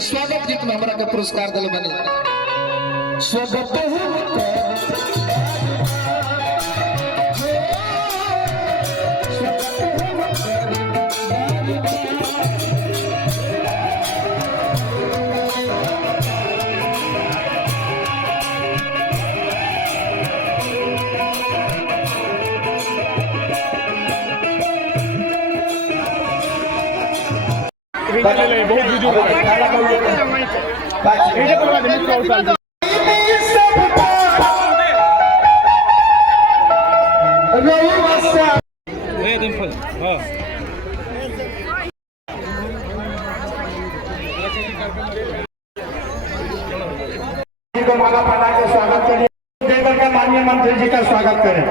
के स्वागत गीत में हमरा के पुरस्कार दिल बने स्वागत बहुत वीडियो को माला पहना के स्वागत करिए। देकर के माननीय मंत्री जी का स्वागत करें।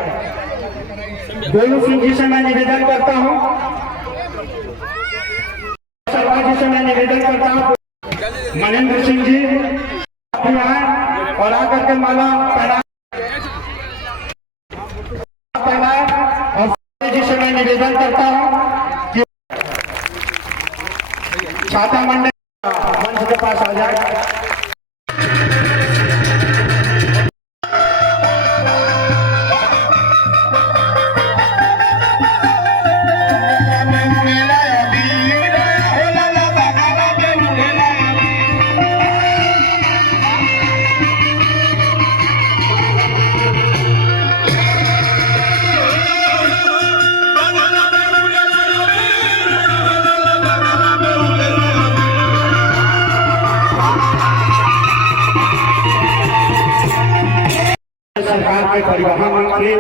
गोलू सिंह जी से मैं निवेदन करता हूँ, शर्मा जी से मैं निवेदन करता हूँ, मनेंद्र सिंह जी आए और आकर के माला पहनाए। और जी से मैं निवेदन करता हूँ कि छाता मंडल मंच के पास आ जाए। सरकार के परिवहन मंत्री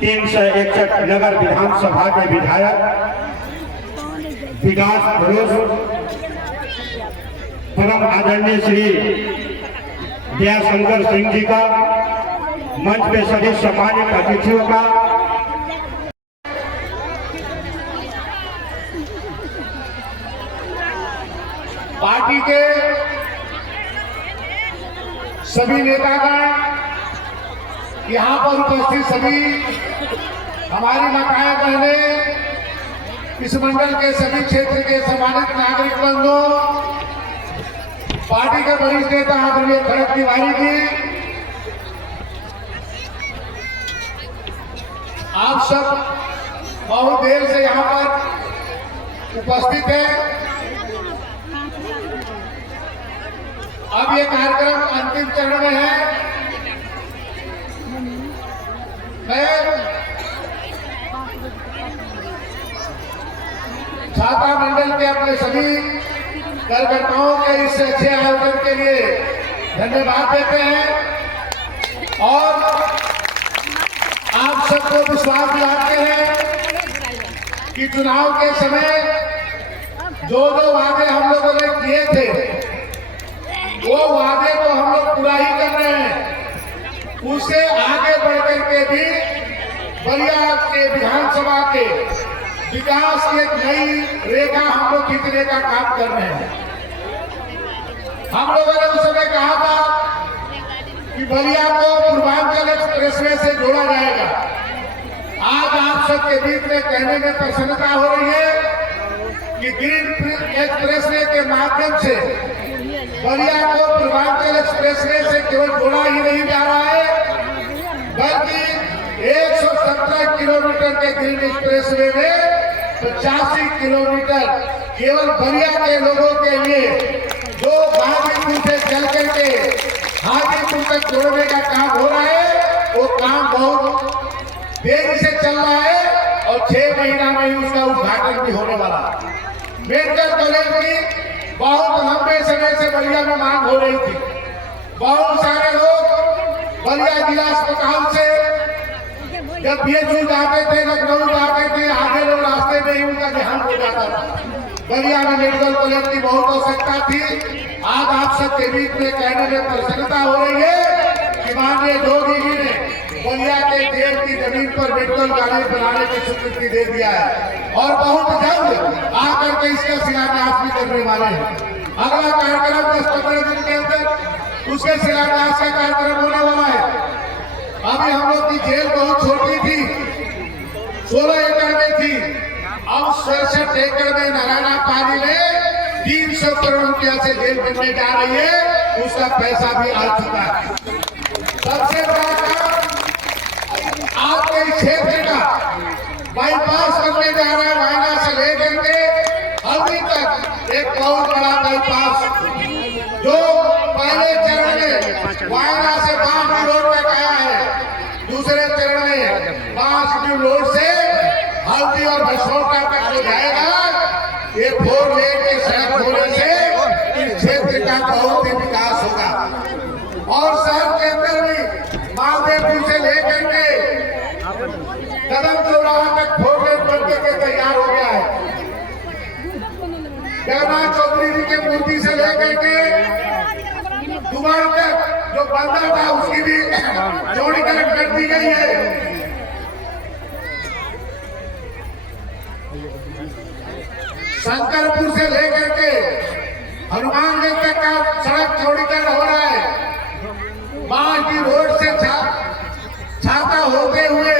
361 नगर विधानसभा के विधायक विकास भरोस परम आदरणीय श्री दयाशंकर सिंह जी का, मंच पे सभी सम्मानित अतिथियों का, पार्टी के सभी नेतागण, यहाँ पर उपस्थित सभी हमारी माताएं बहनें, इस मंडल के सभी क्षेत्र के सम्मानित नागरिक बंधुओं, पार्टी के वरिष्ठ नेता आदरणीय खड़ग तिवारी जी, आप सब बहुत देर से यहाँ पर उपस्थित हैं। अब ये कार्यक्रम अंतिम चरण में है। मैं छाता मंडल के अपने सभी कार्यकर्ताओं के इस अच्छे आयोजन के लिए धन्यवाद देते हैं और आप सबको विश्वास दिलाते हैं कि चुनाव के समय जो वादे हम लोगों ने किए थे वो वादे तो हम लोग पूरा ही कर रहे हैं। उससे आगे बढ़कर के भी बलिया के विधानसभा के विकास की एक नई रेखा हम लोग खींचने का काम कर रहे हैं। हम लोगों ने उस समय कहा था कि बलिया को पूर्वांचल एक्सप्रेसवे से जोड़ा जाएगा। आज आप सबके बीच में कहने में प्रसन्नता हो रही है कि ग्रीन एक्सप्रेसवे के माध्यम से बलिया को पूर्वांचल एक्सप्रेसवे से केवल जोड़ा ही नहीं जा रहा है, बल्कि 117 किलोमीटर के ग्रीन एक्सप्रेसवे में 85 किलोमीटर केवल बलिया के लोगों के लिए जो गाजीपुर से चल करके हाजीपुर तक जोड़ने का काम हो रहा है, वो काम बहुत तेजी से चल रहा है और 6 महीना में ही उसका उद्घाटन भी होने वाला है। मेडिकल कॉलेज की बहुत लंबे समय से बलिया में मांग हो रही थी। बहुत सारे लोग बलिया जिला अस्पताल से जब बीएचयू जाते थे, लखनऊ जाते थे, आगे लोग रास्ते में ही उनका देहांत हो जाता था। बलिया में मेडिकल कॉलेज की बहुत आवश्यकता थी। आज आप सबके बीच में कहने में प्रसन्नता हो रही है कि माननीय योगी जी ने बलिया के जेल की जमीन पर मेडिकल कॉलेज बनाने की स्वीकृति दे दिया है और बहुत जल्द आकर के इसका शिलान्यास भी करने वाले हैं। अगला कार्यक्रम 10-15 दिन के अंदर उसके शिलान्यास का कार्यक्रम होने वाला है। अभी हम लोग की जेल बहुत छोटी थी, 16 एकड़ में थी, अब 67 एकड़ में नारायणा पाली ने 300 करोड़ रुपया से जेल बनने जा रही है, उसका पैसा भी आ चुका है। सबसे बड़ा काम आपके इस क्षेत्र का बाईपास बनने जा रहा है। वायना से लेकर के हल्दी तक एक बहुत बड़ा बाईपास, जो पहले चरण में वायना से 5 रोड तक आया है, दूसरे चरण में 5 रोड से हल्दी और बसोटा तक हो जाएगा। ये 4 लेन की सड़क होने से इस क्षेत्र का बहुत ही विकास होगा। और शहर के अंदर भी मालदेवपुर से लेकर के कदम चौराहा तक 4 लेन बनने के तैयार हो गया है। जगन्नाथ चौधरी जी के मूर्ति से लेकर के दुबई तक जो बंदर था उसकी भी चौड़ीकरण कर दी गई है। शंकरपुर से लेकर के हनुमानगंज तक का सड़क चौड़ीकरण हो रहा है। बाकी रोड से छाता होते हुए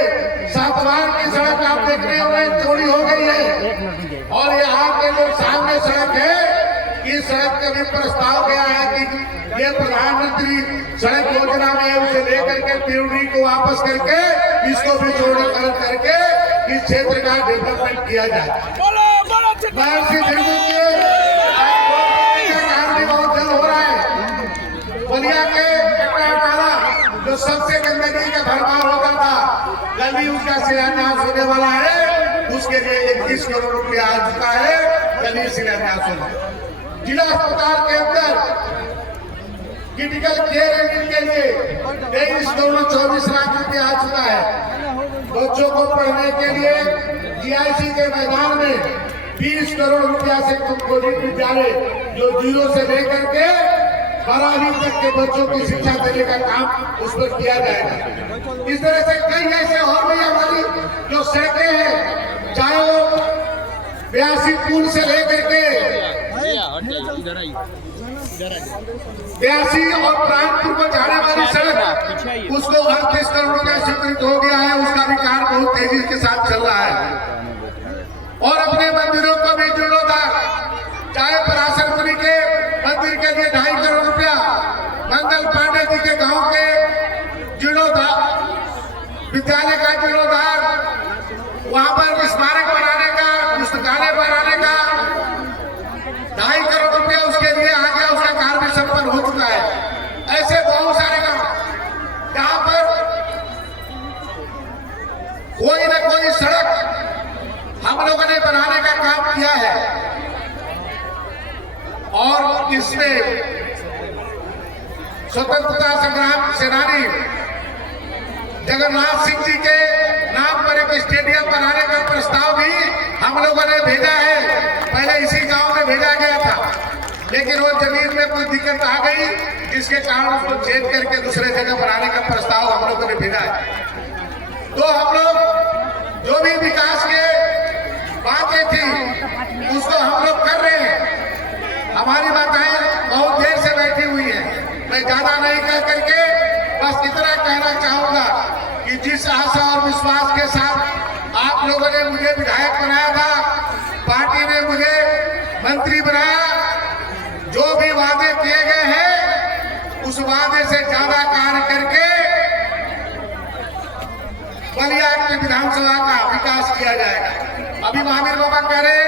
सातवार की सड़क आप देख रहे होंगे चौड़ी हो गई है। और यहाँ के जो सामने सड़क है, इस सड़क का भी प्रस्ताव गया है कि ये प्रधानमंत्री सड़क योजना में उसे लेकर के पिरूनी को वापस करके इसको भी चौड़ीकरण करके इस क्षेत्र का डेवलपमेंट किया जाए। महर्षि बिरजू के कार्य भी बहुत जल्द हो रहा है। बलिया के नाला जो सबसे गंदगी का भरमार होता था, गली उसका शिलान्यास होने वाला है। उसके लिए 21 करोड़ रुपया आ चुका है, गली शिलान्यास होगा। जिला अस्पताल के अंदर क्रिटिकल केयर यूनिट के लिए 23 करोड़ 24 लाख रुपया आ चुका है। बच्चों को पढ़ने के लिए GIC के मैदान में 20 करोड़ रुपया से कंपोजिट विद्यालय जो 0 से लेकर के 12वीं तक के बच्चों की शिक्षा देने का काम उस पर किया जाएगा। इस तरह से कई ऐसे और भी हमारी जो सड़कें हैं, चाहे वो 82 पुल से लेकर के 82 और प्राणपुर को जाने वाली सड़क, उसको 38 करोड़ का स्वीकृत हो गया है। उसका भी कार्य बहुत तेजी के साथ चल रहा है। और अपने मंदिरों को भी जीर्णोद्धार, चाहे पराशरपुरी के मंदिर के लिए 2.5 करोड़ रुपया, मंगल पांडे जी के गांव के जीर्णोद्धार, विद्यालय का जीर्णोद्धार, वहां पर स्मारक बनाने का, पुस्तकालय बनाने का 2.5 करोड़ रुपया उसके लिए आ गया। उसका कार्य भी संपन्न हो चुका है। ऐसे बहुत सारे गांव जहां पर कोई न कोई सड़क हम लोगों ने बनाने का काम किया है। और इसमें स्वतंत्रता संग्राम सेनानी जगन्नाथ सिंह जी के नाम पर एक स्टेडियम बनाने का प्रस्ताव भी हम लोगों ने भेजा है। पहले इसी गांव में भेजा गया था, लेकिन वो जमीन में कोई दिक्कत आ गई, जिसके कारण उसको चेंज करके दूसरे जगह बनाने का प्रस्ताव हम लोगों ने भेजा है। तो हम लोग जो भी विकास के बातें थी उसको हम लोग कर रहे हैं। हमारी बातें बहुत देर से बैठी हुई हैं। मैं ज्यादा नहीं कह करके बस इतना कहना चाहूंगा कि जिस आशा और विश्वास के साथ आप लोगों ने मुझे विधायक बनाया था, पार्टी ने मुझे मंत्री बनाया, जो भी वादे किए गए हैं उस वादे से ज्यादा कार्य करके बलिया की विधानसभा का विकास किया जाएगा। अभी महावीर बाबा कह रहे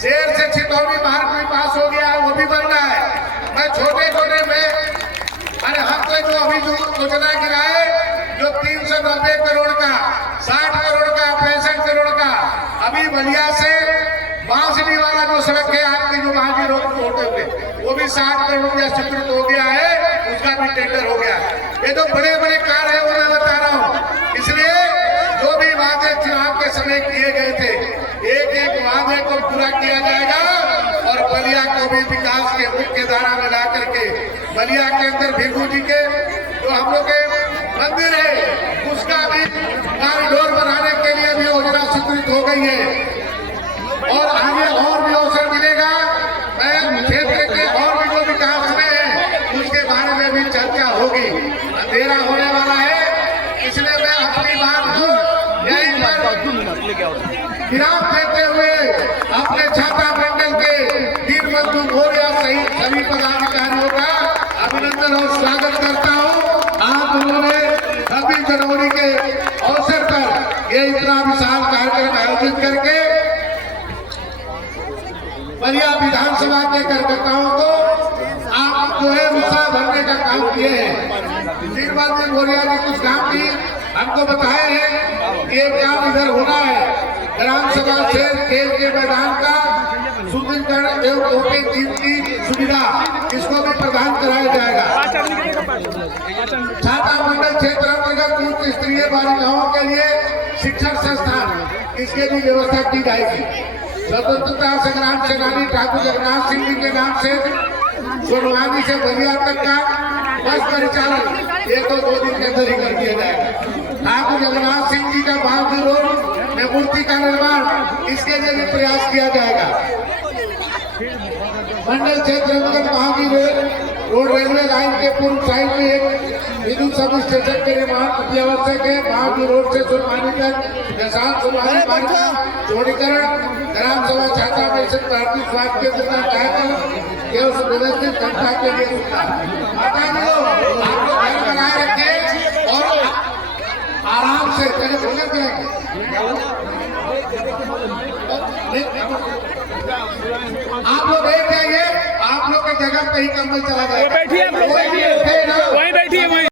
शेर से छितौनी मार्ग भी पास हो गया, वो भी बन रहा है। मैं छोटे छोटे में अरे हम तो जो अभी जो योजना गिराए, जो 390 करोड़ का, 60 करोड़ का, 65 करोड़ का, अभी बलिया से बांसडी वाला जो सड़क है आपकी जो महावीर रोड होते हुए, वो भी 60 करोड़ रुपया स्वीकृत हो गया है। उसका भी टेंडर हो गया। ये तो बड़े बड़े कार्य है, वो मैं बता रहा हूँ। इसलिए जो भी वादे चुनाव के समय किए गए थे, एक एक वादे को पूरा किया जाएगा। और बलिया को भी विकास के मुख्य धारा में ला करके बलिया के अंदर भिगू जी के जो हम लोग के मंदिर है, उसका भी कॉरिडोर बनाने के लिए भी योजना स्वीकृत हो गई है। और आगे और भी अवसर मिलेगा। मैं क्षेत्र के और भी जो विकास में है उसके बारे में भी चर्चा होगी। अंधेरा होने वाला है, इसलिए मैं अपनी बात को यहीं पर विराम देते हुए अपने छात्रा मंडल के वीर बंधु बलिया विधानसभा के कार्यकर्ताओं को आप जो है उत्साह भरने का काम किए हैं। श्रीमान जी बोरिया ने कुछ काम की हमको बताए हैं कि काम इधर होना है। ग्राम सभा से खेल के मैदान का सुदृढ़ीकरण एवं ओपन जिम की सुविधा इसको भी प्रदान कराया जाएगा। छात्रा मंडल क्षेत्र अंतर्गत उच्च स्तरीय बालिकाओं के लिए शिक्षण संस्थान इसके भी व्यवस्था की जाएगी। स्वतंत्रता संग्राम सेनानी ठाकुर जगन्नाथ सिंह जी के नाम से सोनवानी से बलिया तक का बस परिचालन ये तो 2 दिन के अंदर ही कर दिया जाएगा। ठाकुर जगन्नाथ सिंह जी का बावजूद रोड में मूर्ति का निर्माण इसके लिए भी प्रयास किया जाएगा। मंडल क्षेत्र अंतर्गत महावीर रोड रेलवे लाइन के पूर्व साइड में एक विद्युत सब स्टेशन के निर्माण अत्यावश्यक है। महावीर रोड से सोनवानी तक निशान सोनवानी मार्ग का चौड़ीकरण ग्राम सभा छात्रा परिषद प्राथमिक स्वास्थ्य केंद्र का कायाकल्प एवं सुव्यवस्थित संस्था के लिए माता जी लोग आपको घर बनाए रखे और आराम से पहले भोजन करेंगे। आप लोग बैठ जाइए, आप लोग की जगह पे ही कम्बल चला जाएगा। बैठिए, आप लोग बैठिए, वहीं बैठिए, वहीं